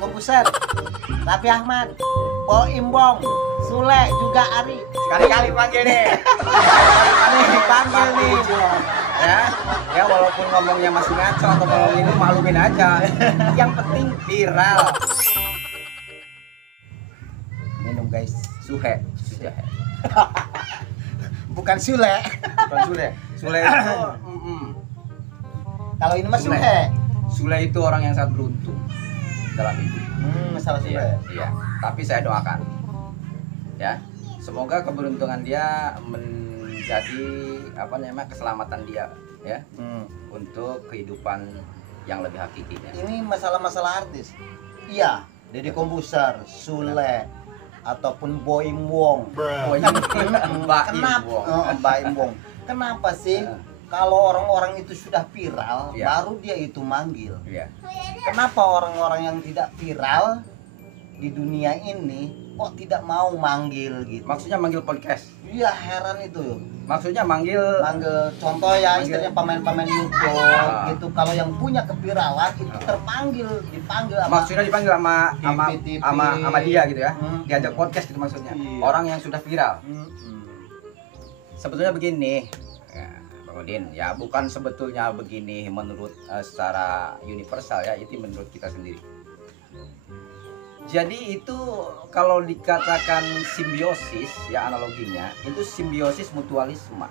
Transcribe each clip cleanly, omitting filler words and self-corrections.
Kompuser, Raffi Ahmad, Boim Bong, Sule juga Ari. Sekali-kali panggil nih. Nih dipanggil nih. Ya walaupun ngomongnya masih ngaco atau ngomong ini maklumin aja. Yang penting viral. Minum guys, suhe. Bukan Sule. Bukan Sule. Sule itu Kalau ini mah Sule. Sule. Sule itu orang yang sangat beruntung dalam hidup. Masalah Sule. Iya. Tapi saya doakan, ya, semoga keberuntungan dia menjadi keselamatan dia, ya, untuk kehidupan yang lebih hakikinya. Ini masalah-masalah artis. Iya, Deddy Kompuser, Sule, ataupun Boim Wong. Mbak Im Wong. Kenapa sih? Kalau orang-orang itu sudah viral, baru dia itu manggil. Kenapa orang-orang yang tidak viral di dunia ini kok tidak mau manggil gitu? Maksudnya manggil podcast? Iya, heran itu. Maksudnya manggil Contoh ya, istilahnya pemain-pemain YouTube gitu. Kalau yang punya keviralan itu dipanggil sama. Maksudnya dipanggil sama dia gitu ya. Diajak podcast gitu maksudnya. Iya. Orang yang sudah viral. Sebetulnya begini. Bang Udin, ya bukan sebetulnya begini menurut secara universal ya, itu menurut kita sendiri. Jadi itu kalau dikatakan simbiosis ya analoginya itu simbiosis mutualisme.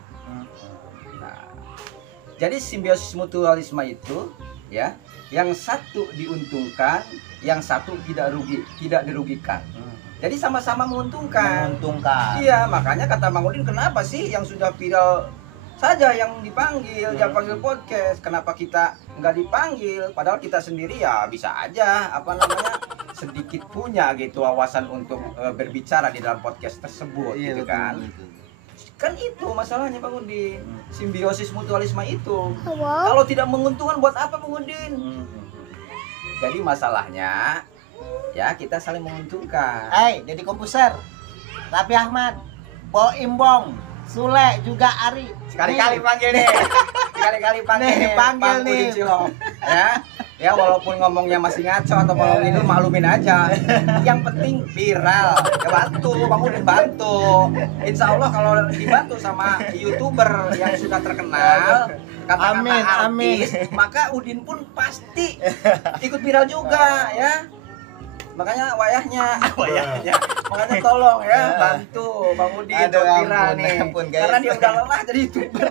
Nah, jadi simbiosis mutualisme itu ya yang satu diuntungkan, yang satu tidak dirugikan. Jadi sama-sama menguntungkan. Iya, makanya kata Bang Udin, kenapa sih yang sudah viral saja yang dipanggil, yang panggil podcast, kenapa kita nggak dipanggil? Padahal kita sendiri ya bisa aja sedikit punya gitu wawasan untuk berbicara di dalam podcast tersebut, gitu kan? Kan itu masalahnya Bang Udin, simbiosis mutualisme itu. Kalau tidak menguntungkan buat apa Bang Udin? Jadi masalahnya ya kita saling menguntungkan. Deddy Kompuser, Raffi Ahmad, Boim Bong, Sule juga Ari. Sekali-kali panggil nih. Sekali-kali panggil nih. Dipanggil nih. Ya walaupun ngomongnya masih ngaco atau ngomong ini maklumin aja. Yang penting viral. Ya bantu, Bang Udin bantu. Insya Allah kalau dibantu sama YouTuber yang sudah terkenal, kata-kata artis, maka Udin pun pasti ikut viral juga ya. Makanya makanya tolong ya bantu Bang Udin viral nih. Karena dia udah lelah jadi YouTuber.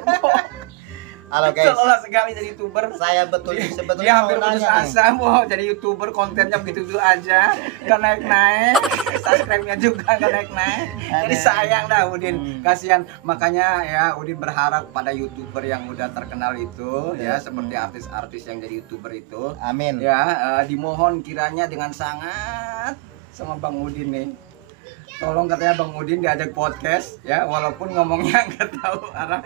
Halo guys. Lelah sekali jadi YouTuber. Saya sebetulnya dia hampir putus asa mau jadi YouTuber, kontennya begitu aja, nggak naik-naik, subscribe-nya juga nggak naik-naik. Jadi sayang dah Udin, kasihan. Makanya ya Udin berharap pada YouTuber yang udah terkenal itu ya seperti artis-artis yang jadi YouTuber itu. Amin. Ya dimohon kiranya dengan sangat sama Bang Udin nih. Tolong katanya Bang Udin diajak podcast ya, walaupun ngomongnya nggak tahu arah.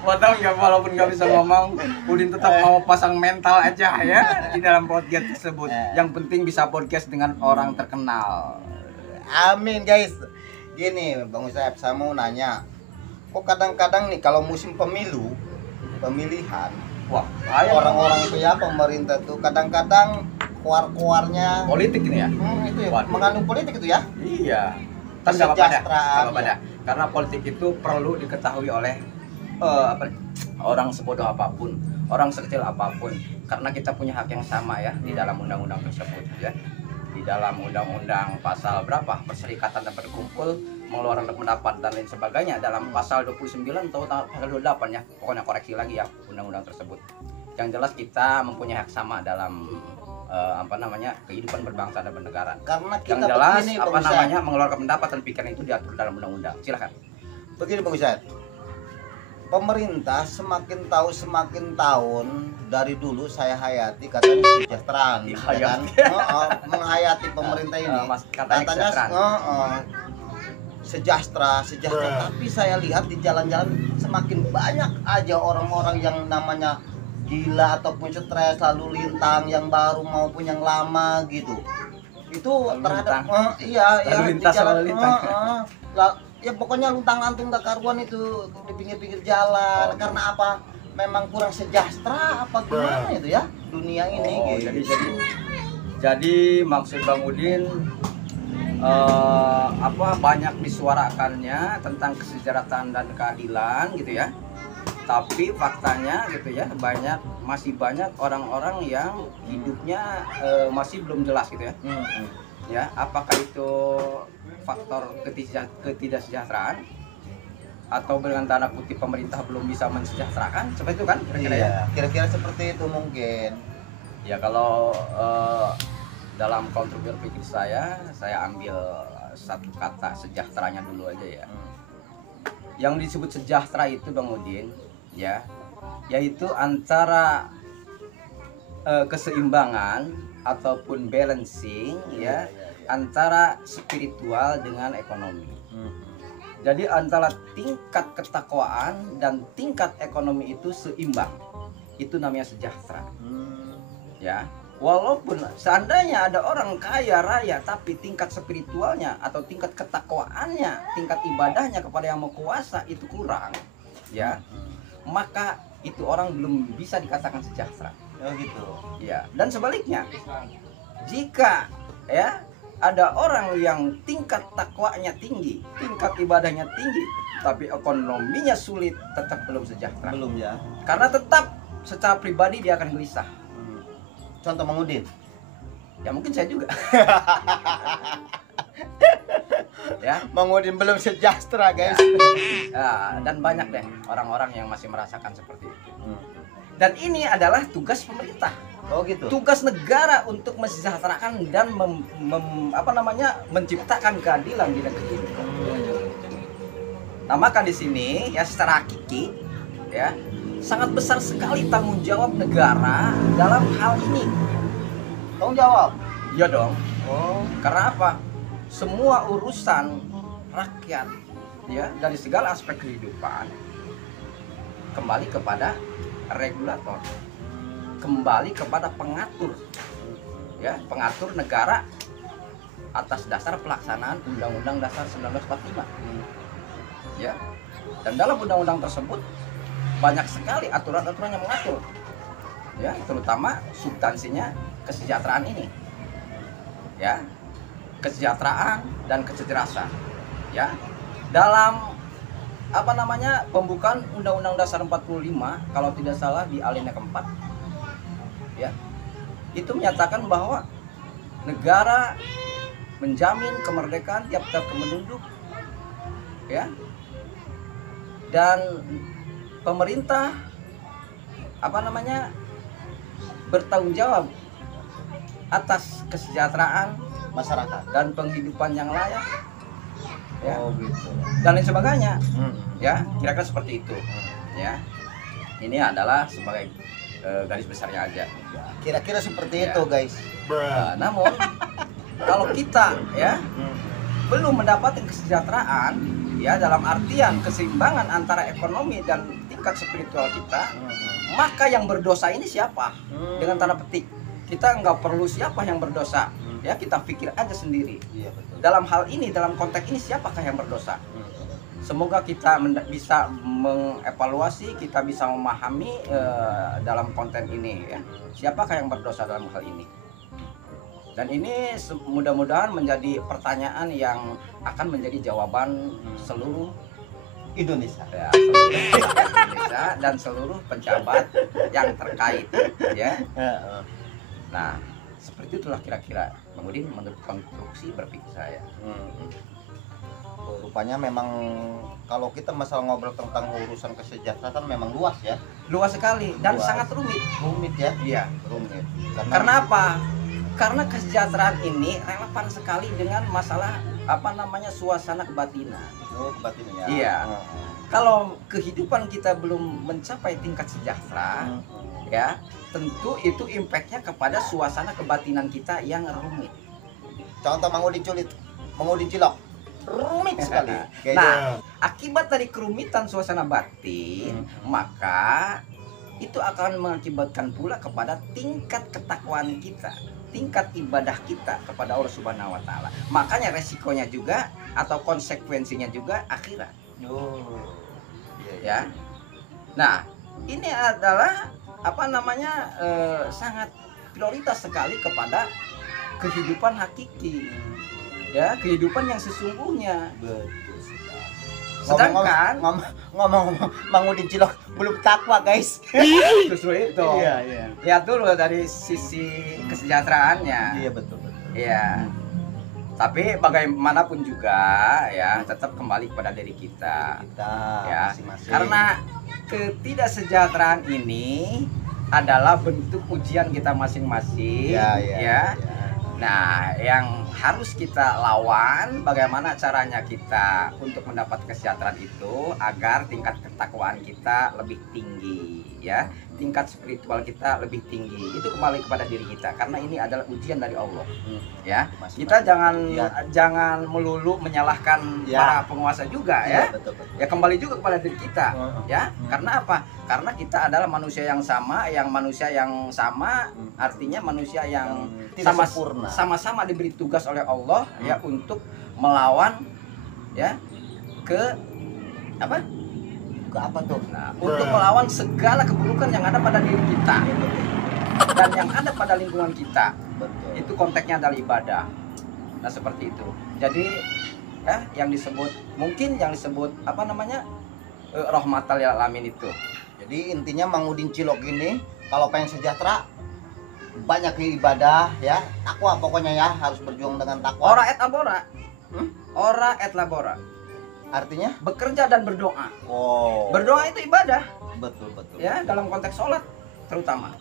Walaupun nggak bisa ngomong, Udin tetap mau pasang mental aja ya di dalam podcast tersebut. Yang penting bisa podcast dengan orang terkenal. Amin guys. Gini Bang Usep, saya mau nanya, kok kadang-kadang nih kalau musim pemilihan, wah orang-orang itu ya pemerintah tuh kadang-kadang keluar-keluarnya politik ini ya? Itu ya, mengandung politik itu ya? Iya. Kan nggak apa-apa. Karena politik itu perlu diketahui oleh orang sebodoh apapun, orang sekecil apapun, karena kita punya hak yang sama ya di dalam undang-undang tersebut ya. Di dalam undang-undang pasal berapa? Perserikatan dan berkumpul, mengeluarkan pendapat dan lain sebagainya dalam pasal 29 atau pasal 28 ya. Pokoknya koreksi lagi ya undang-undang tersebut. Yang jelas kita mempunyai hak sama dalam kehidupan berbangsa dan bernegara. Karena kita yang jelas begini, mengeluarkan pendapat dan pikiran itu diatur dalam undang-undang. Silakan. Begini Bang Ustaz. Pemerintah semakin tahun dari dulu saya hayati katanya kesejahteraan, kan? Menghayati pemerintah ini. Katanya sejahtera. Tapi saya lihat di jalan-jalan semakin banyak aja orang-orang yang namanya gila ataupun stres, lalu lintang yang baru maupun yang lama gitu. Itu terhadap di jalan ya pokoknya luntang-lantung gak karuan itu di pinggir-pinggir jalan. Karena apa? Memang kurang sejahtera apa gimana itu ya dunia ini gitu. Jadi Jadi maksud Bang Udin banyak disuarakannya tentang kesejahteraan dan keadilan gitu ya. Tapi faktanya gitu ya, masih banyak orang-orang yang hidupnya masih belum jelas gitu ya. Ya, apakah itu faktor ketidaksejahteraan atau dengan tanda kutip pemerintah belum bisa mensejahterakan, seperti itu kan kira-kira ya? Kira-kira seperti itu mungkin. Ya kalau dalam counter berpikir saya ambil satu kata sejahteranya dulu aja ya. Yang disebut sejahtera itu Bang Udin ya, yaitu antara keseimbangan ataupun balancing ya, antara spiritual dengan ekonomi. Jadi antara tingkat ketakwaan dan tingkat ekonomi itu seimbang, itu namanya sejahtera. Ya, walaupun seandainya ada orang kaya raya tapi tingkat spiritualnya atau tingkat ketakwaannya, tingkat ibadahnya kepada Yang Maha Kuasa itu kurang, ya, maka itu orang belum bisa dikatakan sejahtera. Oh gitu. Ya, dan sebaliknya, jika ya ada orang yang tingkat takwanya tinggi, tingkat ibadahnya tinggi, tapi ekonominya sulit, tetap belum sejahtera. Belum ya. Karena tetap secara pribadi dia akan gelisah. Contoh Mang Udin. Ya mungkin saya juga. Ya, Mang Udin belum sejahtera, guys. ya, dan banyak deh orang-orang yang masih merasakan seperti itu. Dan ini adalah tugas pemerintah. Oh gitu. Tugas negara untuk mensejahterakan dan menciptakan keadilan di negeri ini. Nah, maka di sini ya secara hakiki ya sangat besar sekali tanggung jawab negara dalam hal ini. Tanggung jawab. Ya dong. Oh. Karena apa? Semua urusan rakyat ya dari segala aspek kehidupan kembali kepada regulator, kembali kepada pengatur, ya, pengatur negara atas dasar pelaksanaan Undang-Undang Dasar 1945. Ya, dan dalam undang-undang tersebut banyak sekali aturan-aturan yang mengatur, ya, terutama substansinya kesejahteraan ini, ya, kesejahteraan dan kecerdasan, ya, dalam pembukaan Undang-Undang Dasar 45 kalau tidak salah di alinea keempat ya, itu menyatakan bahwa negara menjamin kemerdekaan tiap-tiap penduduk ya, dan pemerintah bertanggung jawab atas kesejahteraan Masyarakat dan penghidupan yang layak ya. Oh gitu. Dan lain sebagainya. Ya, kira-kira seperti itu. Ya. Ini adalah sebagai garis besarnya aja. Kira-kira seperti Ya. itu, guys. Namun kalau kita ya belum mendapatkan kesejahteraan ya dalam artian keseimbangan antara ekonomi dan tingkat spiritual kita, maka yang berdosa ini siapa? Dengan tanda petik. Kita nggak perlu siapa yang berdosa. Ya, kita pikir aja sendiri. Iya, betul. Dalam hal ini, dalam konteks ini siapakah yang berdosa? Semoga kita bisa mengevaluasi, kita bisa memahami dalam konten ini ya. Siapakah yang berdosa dalam hal ini? Dan ini mudah-mudahan menjadi pertanyaan yang akan menjadi jawaban seluruh Indonesia. ya, seluruh Indonesia dan seluruh pejabat yang terkait ya. Nah, seperti itulah kira-kira Bang Udin menurut konstruksi berpikir saya. Rupanya memang kalau kita masalah ngobrol tentang urusan kesejahteraan memang luas ya. Luas sekali dan Luas. sangat rumit. Rumit ya. Iya. Rumit. Karena apa? Karena kesejahteraan ini relevan sekali dengan masalah suasana kebatinan. Oh, kebatinan ya. Iya. Kalau kehidupan kita belum mencapai tingkat sejahtera, ya tentu itu impactnya kepada suasana kebatinan kita yang rumit. Contoh Mang Udin Cilok. Rumit sekali. Nah, akibat dari kerumitan suasana batin, maka itu akan mengakibatkan pula kepada tingkat ketakwaan kita, tingkat ibadah kita kepada Allah Subhanahu wa taala. Makanya resikonya juga atau konsekuensinya juga akhirat. Oh. Ya. Nah, ini adalah sangat prioritas sekali kepada kehidupan hakiki, ya, kehidupan yang sesungguhnya. Betul sekali. Sedangkan Ngomong-ngomong, Mang Udin Cilok belum takwa guys. justru itu, Iya. lihat dulu dari sisi kesejahteraannya. Iya betul. Iya. Tapi bagaimanapun juga ya tetap kembali kepada diri kita. Kita Ya. masing-masing. Karena ketidaksejahteraan ini adalah bentuk ujian kita masing-masing. Ya. Nah, yang harus kita lawan bagaimana caranya kita untuk mendapat kesejahteraan itu agar tingkat ketakwaan kita lebih tinggi, ya. Tingkat spiritual kita lebih tinggi. Itu kembali kepada diri kita karena ini adalah ujian dari Allah. Ya. Kita jangan melulu menyalahkan para penguasa juga ya. Betul. Ya kembali juga kepada diri kita, ya. Karena apa? Karena kita adalah manusia yang sama, artinya manusia yang tidak sempurna. sama-sama diberi tugas oleh Allah ya untuk melawan ya ke apa? Ke apa tuh? Nah, untuk melawan segala keburukan yang ada pada diri kita dan yang ada pada lingkungan kita. Betul. Itu konteksnya adalah ibadah. Nah, seperti itu. Jadi ya yang disebut apa namanya? Rahmatal lil alamin itu. Jadi intinya Mang Udin Cilok ini kalau pengen sejahtera banyak ibadah ya, takwa pokoknya ya, harus berjuang dengan takwa. Ora et labora. Ora et labora. Artinya Bekerja dan berdoa. oh. Berdoa itu ibadah. Betul. Ya, dalam konteks sholat terutama.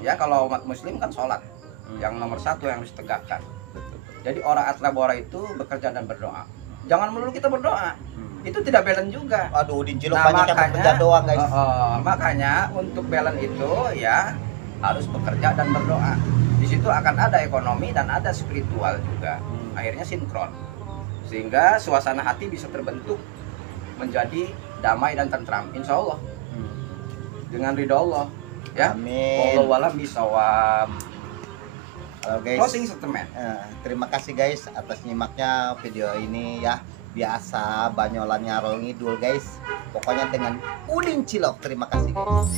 Ya, kalau umat muslim kan sholat. Yang nomor satu yang harus ditegakkan. Betul. Jadi ora et labora itu bekerja dan berdoa. Jangan melulu kita berdoa. Itu tidak balance juga. Aduh, Udin Cilok Nah, banyak yang bekerja doang guys. Makanya untuk balance itu ya harus bekerja dan berdoa. Di situ akan ada ekonomi dan ada spiritual juga. Akhirnya sinkron. Sehingga suasana hati bisa terbentuk menjadi damai dan tentram. Insya Allah. Dengan ridho Allah. Ya. Amin. Wallahu a'lam bishawab. Halo guys. Closing statement. Terima kasih guys atas nyimaknya video ini ya. Biasa banyolan ngarol ngidul guys. Pokoknya dengan Udin Cilok. Terima kasih guys.